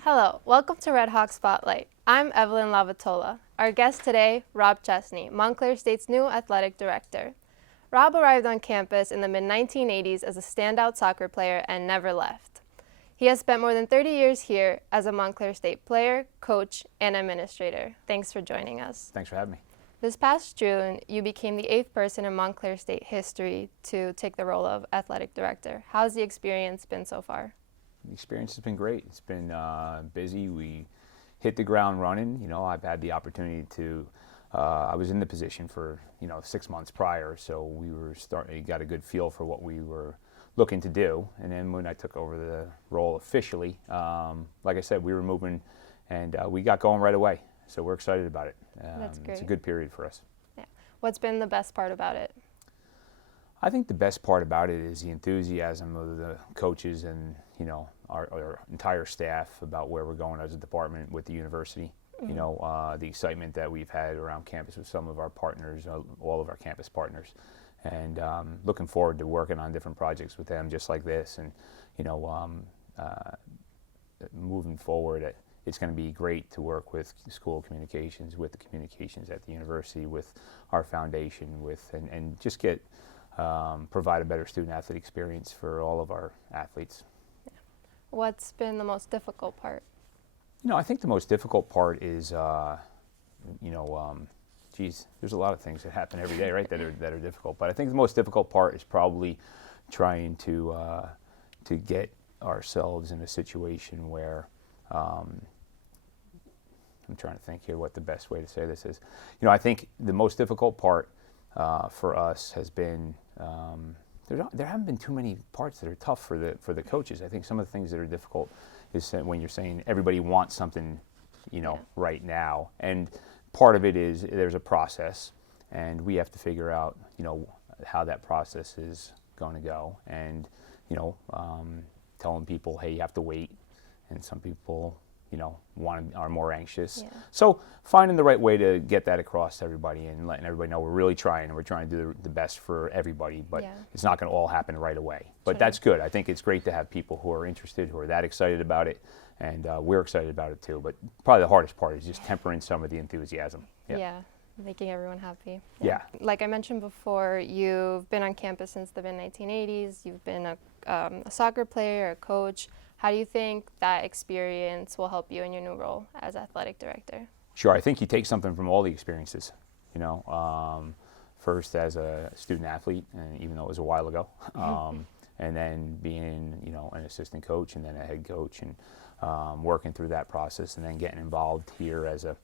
Hello, welcome to Red Hawk Spotlight. I'm Evelyn Lavatola. Our guest today, Rob Chesney, Montclair State's new athletic director. Rob arrived on campus in the mid-1980s as a standout soccer player and never left. He has spent more than 30 years here as a Montclair State player, coach, and administrator. Thanks for joining us. Thanks for having me. This past June, you became the 8th person in Montclair State history to take the role of athletic director. How's the experience been so far? The experience has been great. It's been busy. We hit the ground running. I've had the opportunity to, I was in the position for, 6 months prior, so we got a good feel for what we were looking to do. And then when I took over the role officially, like I said, we were moving and we got going right away. So we're excited about it. That's great. It's a good period for us. Yeah. What's been the best part about it? I think the best part about it is the enthusiasm of the coaches and, our entire staff about where we're going as a department with the university. Mm-hmm. The excitement that we've had around campus with some of our partners, all of our campus partners. And looking forward to working on different projects with them just like this. And, moving forward, it's going to be great to work with school communications, with the communications at the university, with our foundation, and just get provide a better student-athlete experience for all of our athletes. Yeah. What's been the most difficult part? I think the most difficult part is, there's a lot of things that happen every day, right, that are difficult. But I think the most difficult part is probably trying to get ourselves in a situation where, I'm trying to think here what the best way to say this is. I think the most difficult part for us has been there haven't been too many parts that are tough for the coaches. I think some of the things that are difficult is when you're saying everybody wants something, right now, and part of it is there's a process, and we have to figure out, how that process is going to go, and telling people, hey, you have to wait, and some people, are more anxious. Yeah. So finding the right way to get that across to everybody and letting everybody know we're really trying and we're trying to do the best for everybody, but it's not going to all happen right away. But that's good. I think it's great to have people who are interested, who are that excited about it, and we're excited about it too. But probably the hardest part is just tempering some of the enthusiasm. Yeah. Making everyone happy. Yeah. Like I mentioned before, you've been on campus since the mid-1980s. You've been a soccer player, a coach. How do you think that experience will help you in your new role as athletic director? Sure. I think you take something from all the experiences. First as a student athlete, and even though it was a while ago, and then being an assistant coach and then a head coach, and working through that process, and then getting involved here as a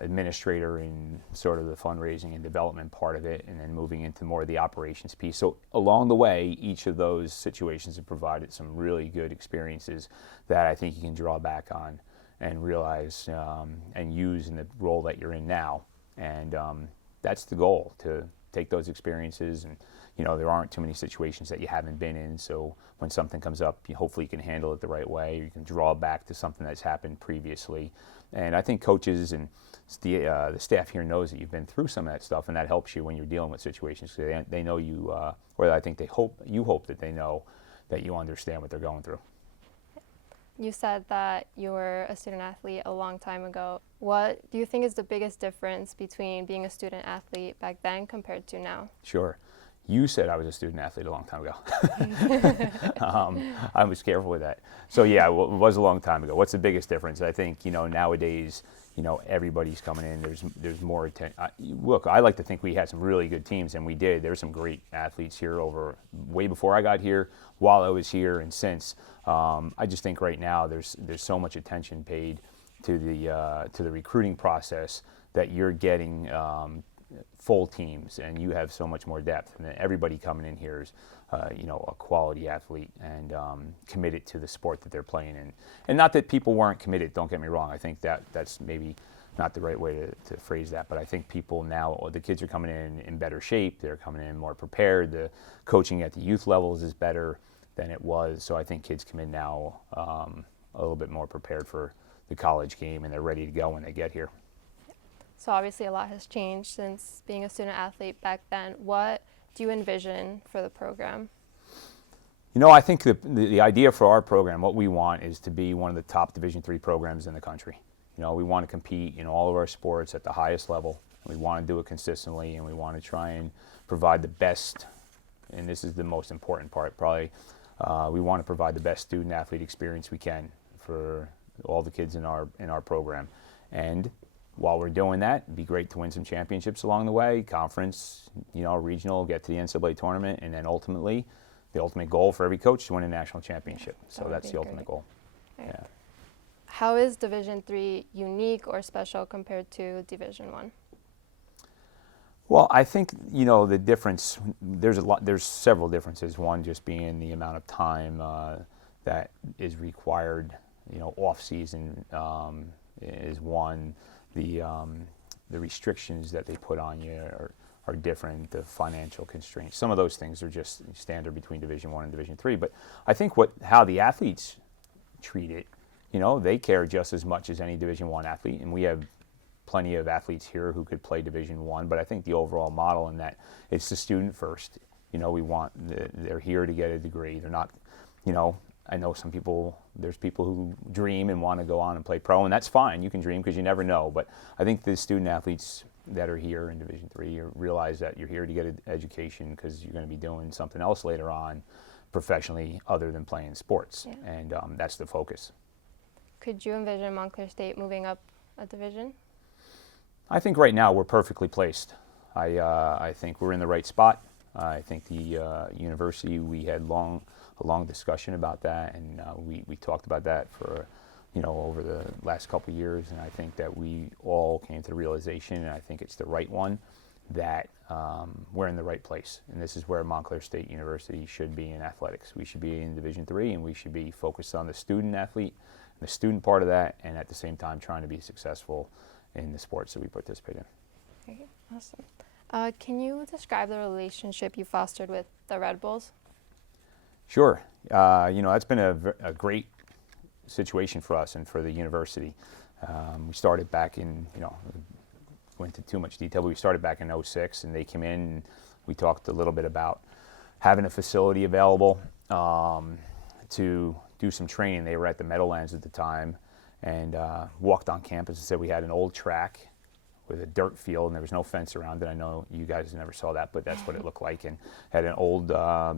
administrator in sort of the fundraising and development part of it, and then moving into more of the operations piece. So along the way, each of those situations have provided some really good experiences that I think you can draw back on and realize and use in the role that you're in now. And that's the goal, to take those experiences, and there aren't too many situations that you haven't been in, so when something comes up, hopefully you can handle it the right way, or you can draw back to something that's happened previously. And I think coaches and the staff here knows that you've been through some of that stuff, and that helps you when you're dealing with situations. They know you, or I think you hope that they know that you understand what they're going through. You said that you were a student athlete a long time ago. What do you think is the biggest difference between being a student athlete back then compared to now? Sure. You said I was a student athlete a long time ago. I was careful with that. So yeah, it was a long time ago. What's the biggest difference? I think, nowadays, everybody's coming in. There's more attention. Look, I like to think we had some really good teams, and we did. There's some great athletes here way before I got here, while I was here, and since. I just think right now there's so much attention paid to the recruiting process that you're getting full teams, and you have so much more depth, and everybody coming in here is a quality athlete and committed to the sport that they're playing in. And not that people weren't committed, don't get me wrong. I think that's maybe not the right way to phrase that, but I think people now, the kids are coming in better shape, they're coming in more prepared, the coaching at the youth levels is better than it was, so I think kids come in now a little bit more prepared for the college game, and they're ready to go when they get here. So obviously a lot has changed since being a student athlete back then. What do you envision for the program? You know, I think the idea for our program, what we want is to be one of the top Division III programs in the country. You know, we want to compete in all of our sports at the highest level. We want to do it consistently, and we want to try and provide the best, and this is the most important part probably, we want to provide the best student athlete experience we can for all the kids in our program. And while we're doing that, it'd be great to win some championships along the way, conference, you know, regional, get to the NCAA tournament, and then ultimately, the ultimate goal for every coach is to win a national championship. So that's the ultimate goal. Right. Yeah. How is Division III unique or special compared to Division I? Well, I think, you know, the difference, there's several differences. One just being the amount of time that is required, you know, off season is one. The restrictions that they put on you are different, the financial constraints. Some of those things are just standard between Division I and Division III. But I think how the athletes treat it, you know, they care just as much as any Division I athlete, and we have plenty of athletes here who could play Division I, but I think the overall model in that it's the student first. You know, they're here to get a degree. They're not, you know, I know there's people who dream and want to go on and play pro, and that's fine. You can dream because you never know, but I think the student athletes that are here in Division III realize that you're here to get an education because you're going to be doing something else later on professionally other than playing sports, and that's the focus. Could you envision Montclair State moving up a division? I think right now we're perfectly placed. I think we're in the right spot. I think the university, we had a long discussion about that, and we talked about that for, you know, over the last couple of years, and I think that we all came to the realization, and I think it's the right one, that we're in the right place. And this is where Montclair State University should be in athletics. We should be in Division III, and we should be focused on the student athlete, the student part of that, and at the same time trying to be successful in the sports that we participate in. Okay, awesome. Can you describe the relationship you fostered with the Red Bulls? Sure. You know, that's been a great situation for us and for the university. We started back in, you know, went into too much detail, but we started back in '06, and they came in and we talked a little bit about having a facility available to do some training. They were at the Meadowlands at the time, and walked on campus and said we had an old track with a dirt field, and there was no fence around it. I know you guys never saw that, but that's what it looked like, and had an old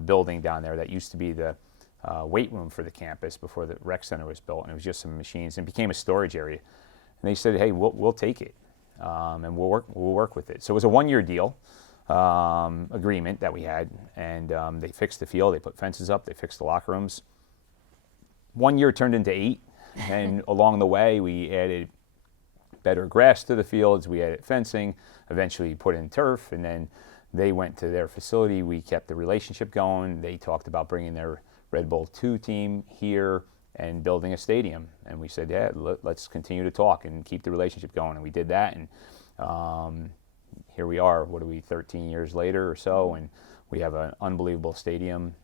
building down there that used to be the weight room for the campus before the rec center was built, and it was just some machines, and it became a storage area. And they said, hey, we'll take it, and we'll work with it. So it was a one-year deal agreement that we had, and they fixed the field, they put fences up, they fixed the locker rooms. 1 year turned into 8, and along the way we added better grass to the fields, we added fencing, eventually put in turf, and then they went to their facility. We kept the relationship going. They talked about bringing their Red Bull 2 team here and building a stadium, and we said, yeah, let's continue to talk and keep the relationship going, and we did that, and here we are, 13 years later or so, and we have an unbelievable stadium,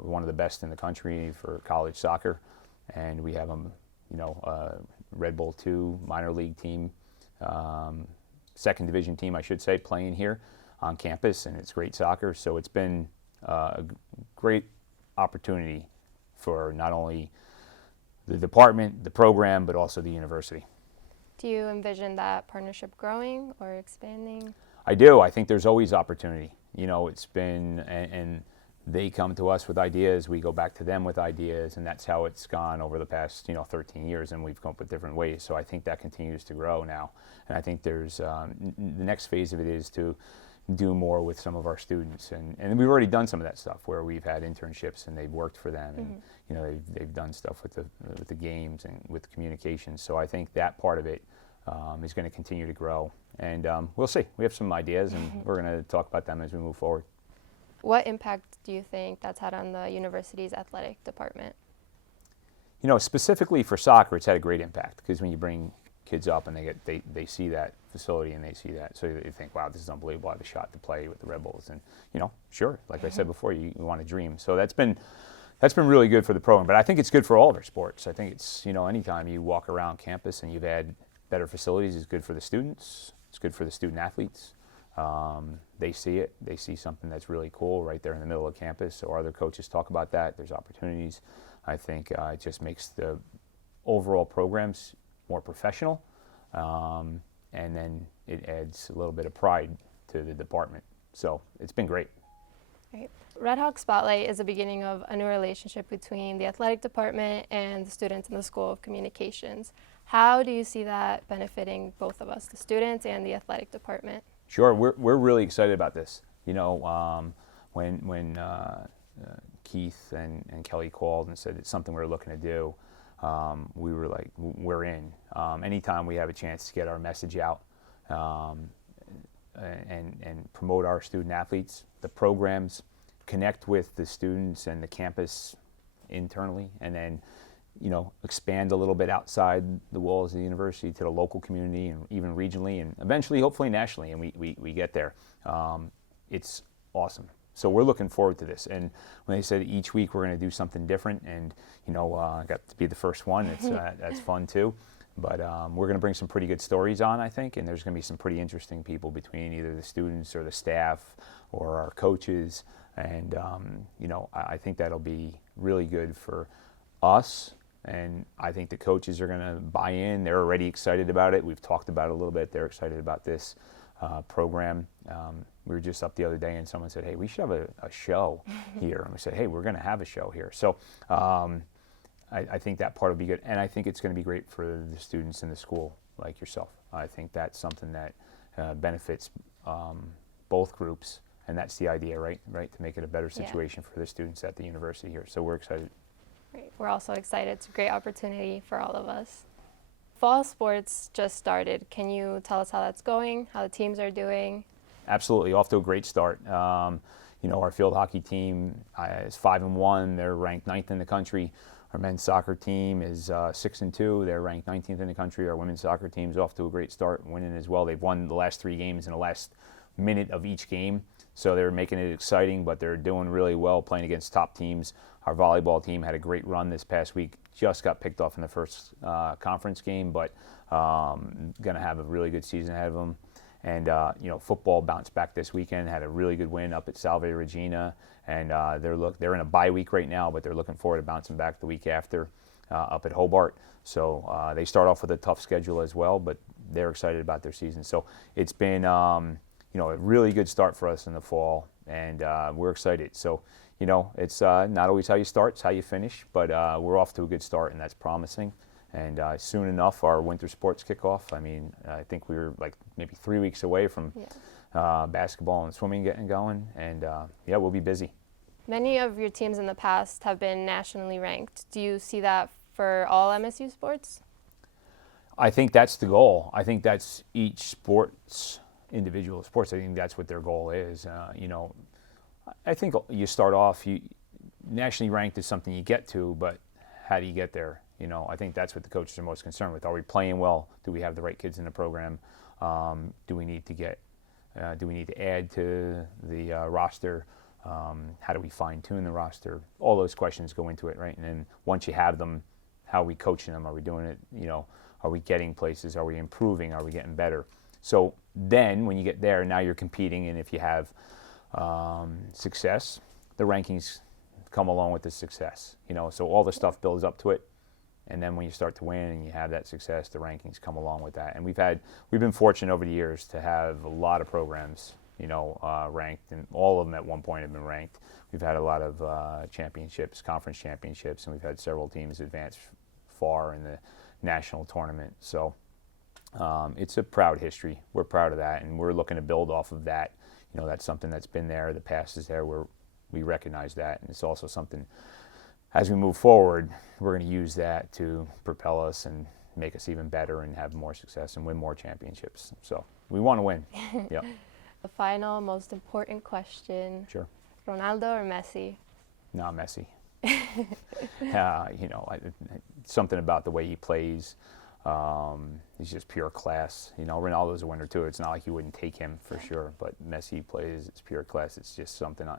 one of the best in the country for college soccer, and we have Red Bull 2 minor league team, second division team, I should say, playing here on campus, and it's great soccer. So it's been a great opportunity for not only the department, the program, but also the university. Do you envision that partnership growing or expanding? I do. I think there's always opportunity. You know, it's been, and they come to us with ideas, we go back to them with ideas, and that's how it's gone over the past, 13 years, and we've come up with different ways. So I think that continues to grow now. And I think there's, the next phase of it is to do more with some of our students. And we've already done some of that stuff where we've had internships and they've worked for them, and they've done stuff with the games and with communications. So I think that part of it is going to continue to grow. And we'll see. We have some ideas, and we're going to talk about them as we move forward. What impact do you think that's had on the university's athletic department? You know, specifically for soccer, it's had a great impact, because when you bring kids up and they see that facility and they see that, so they think, wow, this is unbelievable. I have a shot to play with the Red Bulls. And, sure, like I said before, you want to dream. So that's been really good for the program. But I think it's good for all of our sports. I think it's, anytime you walk around campus and you've had better facilities is good for the students, It's good for the student athletes. They see it. They see something that's really cool right there in the middle of campus. So other coaches talk about that. There's opportunities. I think it just makes the overall programs more professional, and then it adds a little bit of pride to the department. So it's been great. Right. Red Hawk Spotlight is the beginning of a new relationship between the athletic department and the students in the School of Communications. How do you see that benefiting both of us, the students and the athletic department? Sure, we're really excited about this. You know, when Keith and Kelly called and said it's something we're looking to do, we were like, we're in. Anytime we have a chance to get our message out and promote our student athletes, the programs, connect with the students and the campus internally, and then, you know, expand a little bit outside the walls of the university to the local community and even regionally and eventually, hopefully, nationally. And we get there. It's awesome. So we're looking forward to this. And when they said each week we're going to do something different, and you know, I got to be the first one. It's that's fun too. But we're going to bring some pretty good stories on, I think, and there's going to be some pretty interesting people between either the students or the staff or our coaches. And you know, I think that'll be really good for us. And I think the coaches are going to buy in. They're already excited about it. We've talked about it a little bit. They're excited about this program. We were just up the other day and someone said, hey, we should have a show here. And we said, hey, we're going to have a show here. So I think that part will be good. And I think it's going to be great for the students in the school like yourself. I think that's something that benefits both groups. And that's the idea, right? To make it a better situation for the students at the university here. So we're excited. Great. We're also excited. It's a great opportunity for all of us. Fall sports just started. Can you tell us how that's going, how the teams are doing? Absolutely, off to a great start. You know, our field hockey team is 5-1. They're ranked 9th in the country. Our men's soccer team is 6-2. They're ranked 19th in the country. Our women's soccer team is off to a great start, winning as well. They've won the last 3 games in the last minute of each game. So they're making it exciting, but they're doing really well playing against top teams. Our volleyball team had a great run this past week. Just got picked off in the first conference game, but going to have a really good season ahead of them. And you know, football bounced back this weekend. Had a really good win up at Salve Regina, and they're in a bye week right now, but they're looking forward to bouncing back the week after up at Hobart. So they start off with a tough schedule as well, but they're excited about their season. So it's been you know, a really good start for us in the fall, and we're excited. So, you know, it's not always how you start, it's how you finish, but we're off to a good start, and that's promising. And soon enough, our winter sports kick off. I mean, I think we were like maybe 3 weeks away from basketball and swimming getting going, and yeah, we'll be busy. Many of your teams in the past have been nationally ranked. Do you see that for all MSU sports? I think that's the goal. I think that's each sport's individual sports. I think that's what their goal is. You know, I think you start off, nationally ranked is something you get to, but how do you get there? You know, I think that's what the coaches are most concerned with. Are we playing well? Do we have the right kids in the program? Do we need to add to the roster? How do we fine tune the roster? All those questions go into it, right? And then once you have them, how are we coaching them? Are we doing it? You know, are we getting places? Are we improving? Are we getting better? So then when you get there, now you're competing, and if you have success, the rankings come along with the success. You know, so all the stuff builds up to it, and then when you start to win and you have that success, the rankings come along with that. And we've been fortunate over the years to have a lot of programs, you know, ranked, and all of them at one point have been ranked. We've had a lot of championships, conference championships, and we've had several teams advance far in the national tournament. So it's a proud history. We're proud of that, and we're looking to build off of that. You know, that's something that's been there. The past is there. We recognize that, and it's also something, as we move forward, we're going to use that to propel us and make us even better and have more success and win more championships. So we want to win. Yep. The final, most important question. Sure. Ronaldo or Messi? No, Messi. You know, something about the way he plays. He's just pure class. You know, Ronaldo's a winner too. It's not like you wouldn't take him for sure, but Messi plays, it's pure class. It's just something I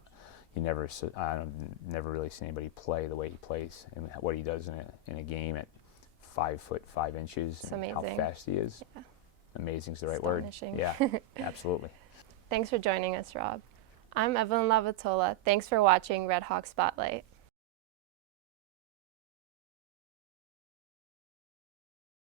don't never really see anybody play the way he plays and what he does in a game at 5 foot 5 inches. It's and amazing. how fast he is. Yeah. amazing is the right word. Astonishing. Yeah, absolutely. Thanks for joining us, Rob. I'm Evelyn Lavatola. Thanks for watching Red Hawk Spotlight.